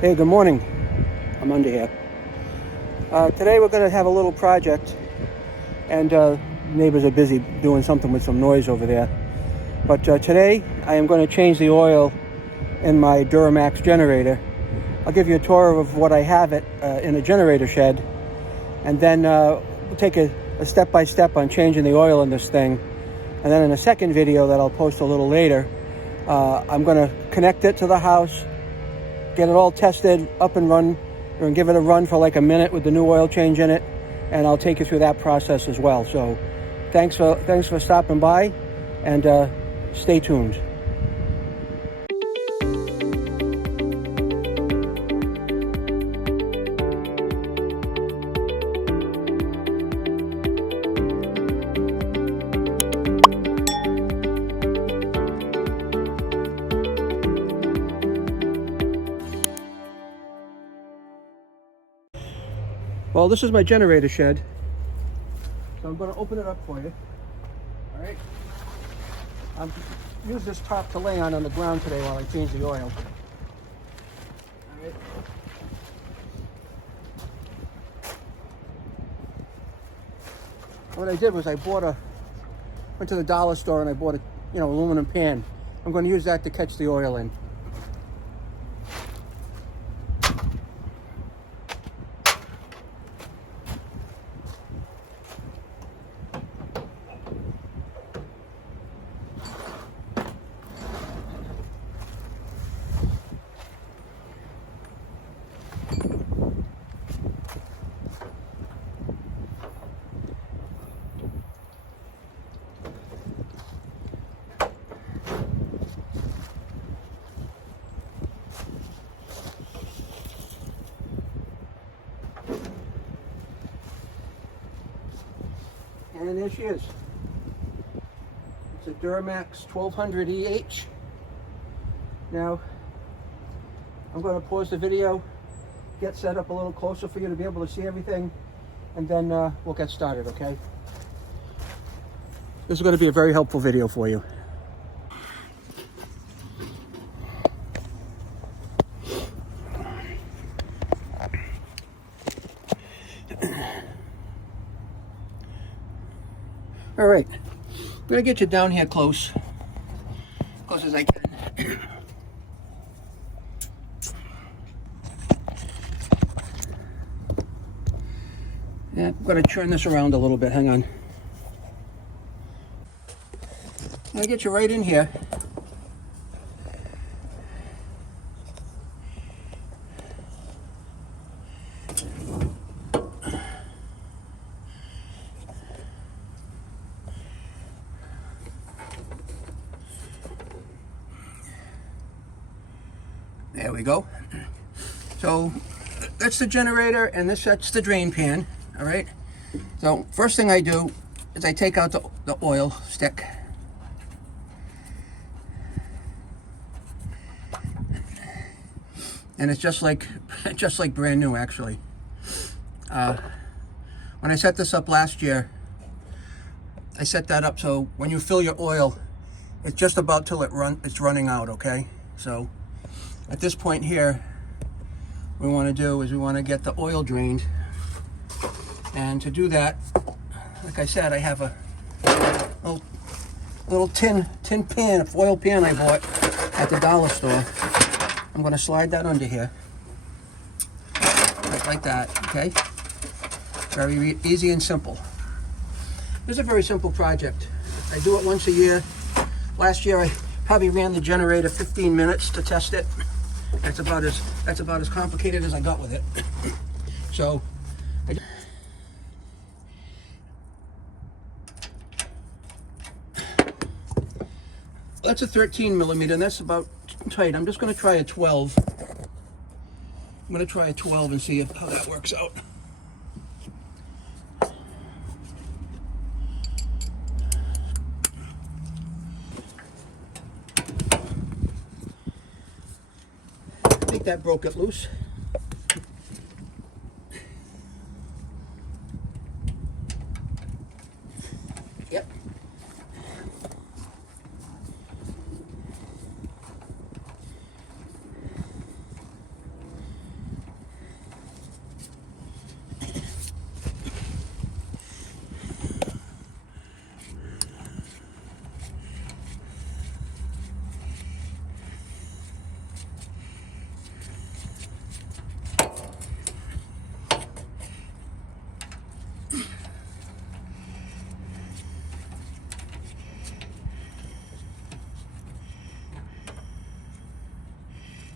Hey, good morning. I'm under here. Today we're going to have a little project, and neighbors are busy doing something with some noise over there. But today I am going to change the oil in my Duromax generator. I'll give you a tour of what I have it in a generator shed, and then we'll take a step-by-step on changing the oil in this thing. And then in a second video that I'll post a little later, I'm going to connect it to the house, get it all tested, up and run, and give it a run for like a minute with the new oil change in it, and I'll take you through that process as well. So thanks for stopping by, and stay tuned. Well, this is my generator shed, so I'm going to open it up for you. All right. I'll use this top to lay on the ground today while I change the oil. All right. What I did was went to the dollar store and I bought a aluminum pan. I'm going to use that to catch the oil in. And there she is. It's a Duromax 1200 EH. Now, I'm going to pause the video, get set up a little closer for you to be able to see everything, and then we'll get started, okay? This is going to be a very helpful video for you. All right, I'm gonna get you down here close as I can. Yeah, I'm gonna turn this around a little bit, hang on. I'll get you right in here. There we go. So that's the generator, and that's the drain pan. All right. So first thing I do is I take out the oil stick. And it's just like brand new, actually. When I set this up last year, I set that up so when you fill your oil, it's just about till it's running out. Okay. So at this point here, what we want to do is we want to get the oil drained. And to do that, like I said, I have a little tin pan, a foil pan I bought at the dollar store. I'm going to slide that under here, like that, okay? Very easy and simple. This is a very simple project. I do it once a year. Last year I probably ran the generator 15 minutes to test it. That's about as complicated as I got with it. So that's a 13 millimeter, and that's about tight. I'm just going to try a 12. I'm going to try a 12 and see how that works out. I think that broke it loose. Yep.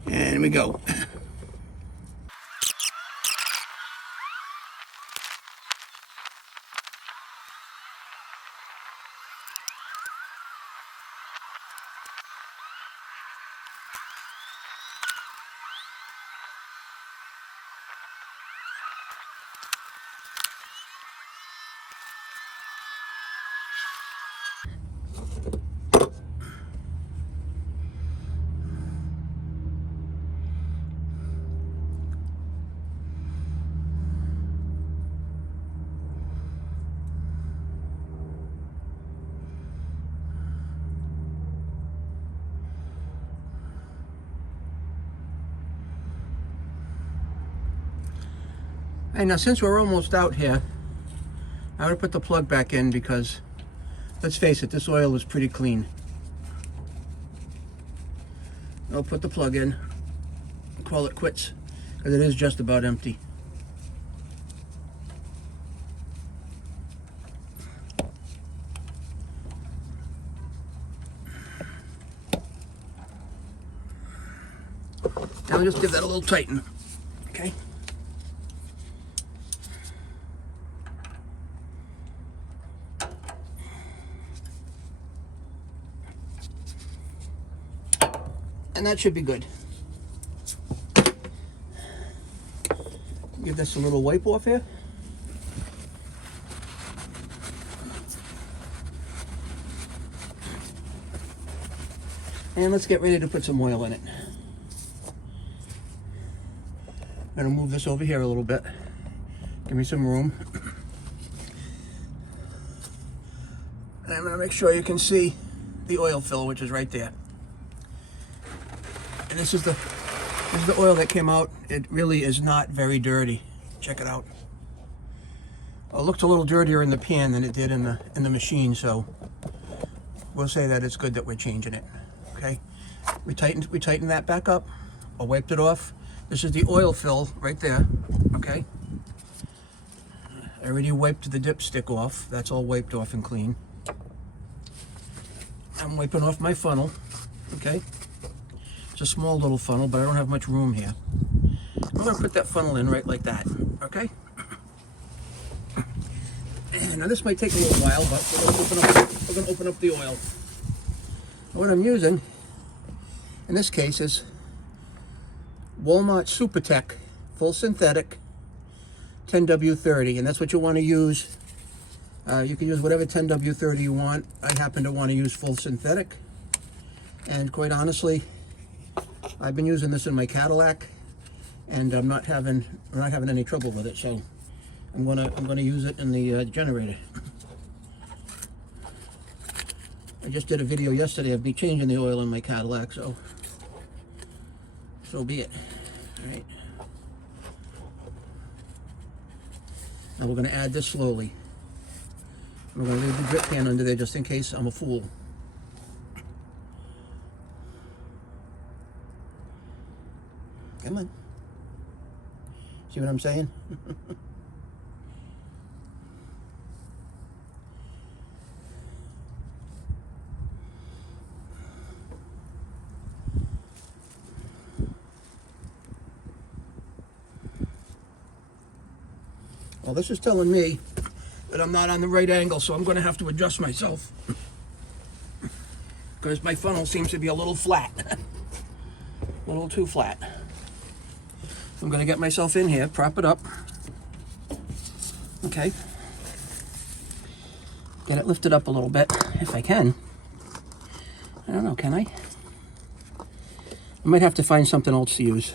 And we go. And now since we're almost out here, I'm going to put the plug back in because, let's face it, this oil is pretty clean. I'll put the plug in and call it quits because it is just about empty. Now I'll just give that a little tighten, okay? And that should be good. Give this a little wipe off here. And let's get ready to put some oil in it. I'm going to move this over here a little bit. Give me some room. And I'm going to make sure you can see the oil fill, which is right there. And this is the oil that came out. It really is not very dirty. Check it out. Well, it looked a little dirtier in the pan than it did in the machine, so we'll say that it's good that we're changing it. Okay, we tightened that back up. I wiped it off. This is the oil fill right there. Okay, I already wiped the dipstick off. That's all wiped off and clean. I'm wiping off my funnel. Okay. It's a small little funnel, but I don't have much room here. I'm going to put that funnel in right like that, okay? Now this might take a little while, but we're going to open up the oil. What I'm using, in this case, is Walmart Supertech Full Synthetic 10W30, and that's what you want to use. You can use whatever 10W30 you want. I happen to want to use Full Synthetic, and quite honestly, I've been using this in my Cadillac, and I'm not having any trouble with it. So I'm gonna use it in the generator. I just did a video yesterday of me changing the oil in my Cadillac, so be it. All right. Now we're gonna add this slowly. We're gonna leave the drip pan under there just in case I'm a fool. Come on. See what I'm saying? Well, this is telling me that I'm not on the right angle, so I'm going to have to adjust myself. Because my funnel seems to be a little flat. A little too flat. I'm going to get myself in here, prop it up. Okay. Get it lifted up a little bit, if I can. I don't know, can I? I might have to find something else to use.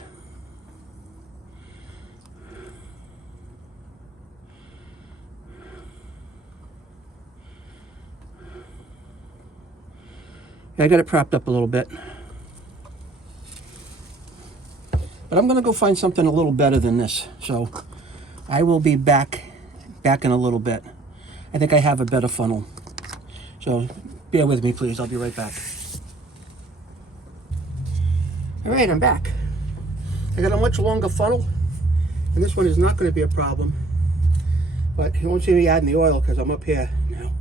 Yeah, I got it propped up a little bit. But I'm going to go find something a little better than this. So I will be back in a little bit. I think I have a better funnel. So bear with me, please. I'll be right back. All right, I'm back. I got a much longer funnel, and this one is not going to be a problem. But you won't see me adding the oil because I'm up here now.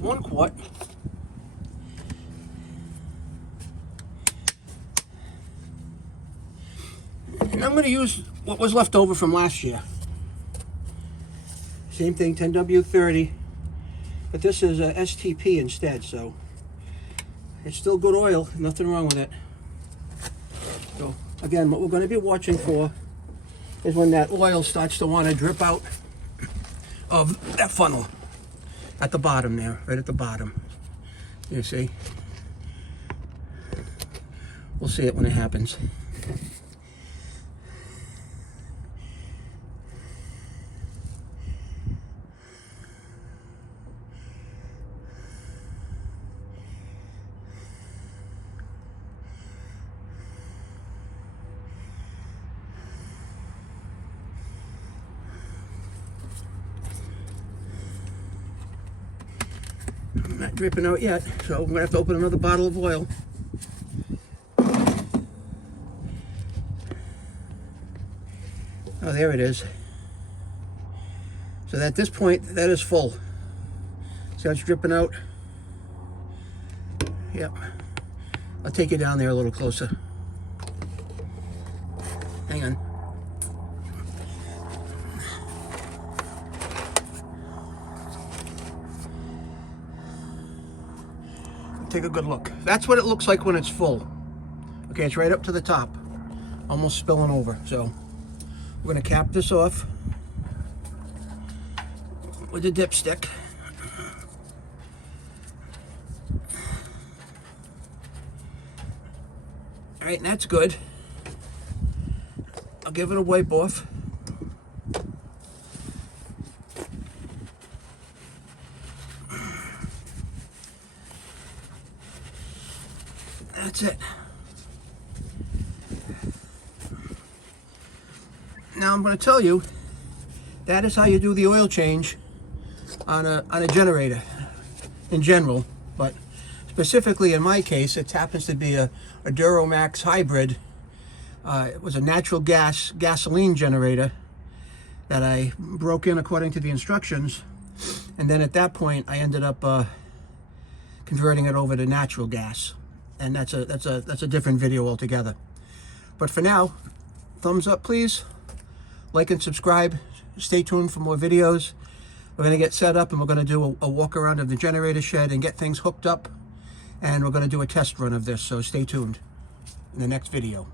That's 1 quart. And I'm going to use what was left over from last year. Same thing, 10W30, but this is a STP instead, so it's still good oil, nothing wrong with it. So again, what we're going to be watching for is when that oil starts to want to drip out of that funnel at the bottom there, right at the bottom. You see? We'll see it when it happens. Not dripping out yet, so I'm gonna have to open another bottle of oil. Oh, there it is. So at this point, that is full. See how it's dripping out? Yep. I'll take you down there a little closer. Hang on. Take a good look. That's what it looks like when it's full. Okay, it's right up to the top, almost spilling over. So we're going to cap this off with a dipstick. All right, and that's good. I'll give it a wipe off. That's it. Now I'm going to tell you, that is how you do the oil change on a generator in general, but specifically in my case, it happens to be a Duromax Hybrid. It was a natural gasoline generator that I broke in according to the instructions, and then at that point I ended up converting it over to natural gas. And that's a different video altogether. But for now, thumbs up please, like and subscribe, stay tuned for more videos. We're going to get set up and we're going to do a walk around of the generator shed and get things hooked up, and we're going to do a test run of this, so stay tuned in the next video.